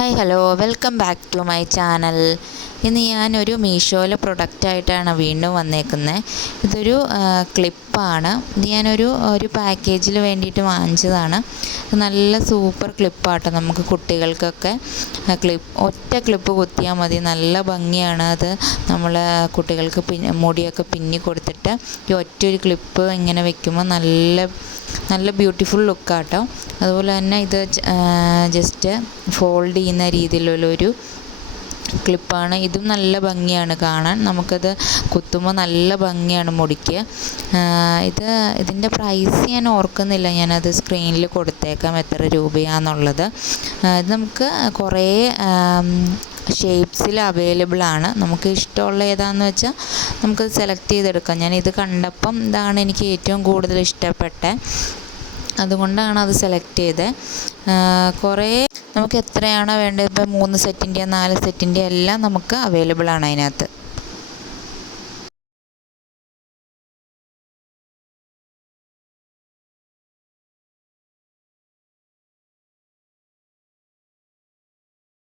Hi hello welcome back to my channel. ഇന്ന് ഞാനൊരു മീഷോയിലെ പ്രൊഡക്റ്റായിട്ടാണ് വീണ്ടും വന്നേക്കുന്നത്. ഇതൊരു ക്ലിപ്പാണ്. ഇത് ഞാനൊരു പാക്കേജിൽ വേണ്ടിയിട്ട് വാങ്ങിച്ചതാണ്. നല്ല സൂപ്പർ ക്ലിപ്പാട്ടോ. നമുക്ക് കുട്ടികൾക്കൊക്കെ ഒറ്റ ക്ലിപ്പ് കുത്തിയാൽ മതി. നല്ല ഭംഗിയാണ്. അത് നമ്മൾ കുട്ടികൾക്ക് മുടിയൊക്കെ പിന്നി കൊടുത്തിട്ട് ഈ ഒറ്റൊരു ക്ലിപ്പ് ഇങ്ങനെ വെക്കുമ്പോൾ നല്ല ബ്യൂട്ടിഫുൾ ലുക്കാട്ടോ. അതുപോലെ തന്നെ ഇത് ജസ്റ്റ് ഫോൾഡ് ചെയ്യുന്ന രീതിയിലുള്ളൊരു ക്ലിപ്പാണ്. ഇതും നല്ല ഭംഗിയാണ് കാണാൻ. നമുക്കത് കുത്തുമ്പോൾ നല്ല ഭംഗിയാണ് മുടിക്ക്. ഇതിൻ്റെ പ്രൈസ് ഞാൻ ഓർക്കുന്നില്ല. ഞാനത് സ്ക്രീനിൽ കൊടുത്തേക്കാം എത്ര രൂപയാണെന്നുള്ളത്. ഇത് നമുക്ക് കുറേ ഷേപ്സിൽ അവൈലബിൾ ആണ്. നമുക്ക് ഇഷ്ടമുള്ള ഏതാണെന്ന് വെച്ചാൽ നമുക്കത് സെലക്ട് ചെയ്തെടുക്കാം. ഞാനിത് കണ്ടപ്പം ഇതാണ് എനിക്ക് ഏറ്റവും കൂടുതൽ ഇഷ്ടപ്പെട്ടത്. അതുകൊണ്ടാണ് അത് സെലക്ട് ചെയ്തത്. കുറേ നമുക്ക് എത്രയാണോ വേണ്ടത്, ഇപ്പോൾ 3 സെറ്റിൻ്റെ 4 സെറ്റിൻ്റെ എല്ലാം നമുക്ക് അവൈലബിൾ ആണ് അതിനകത്ത്.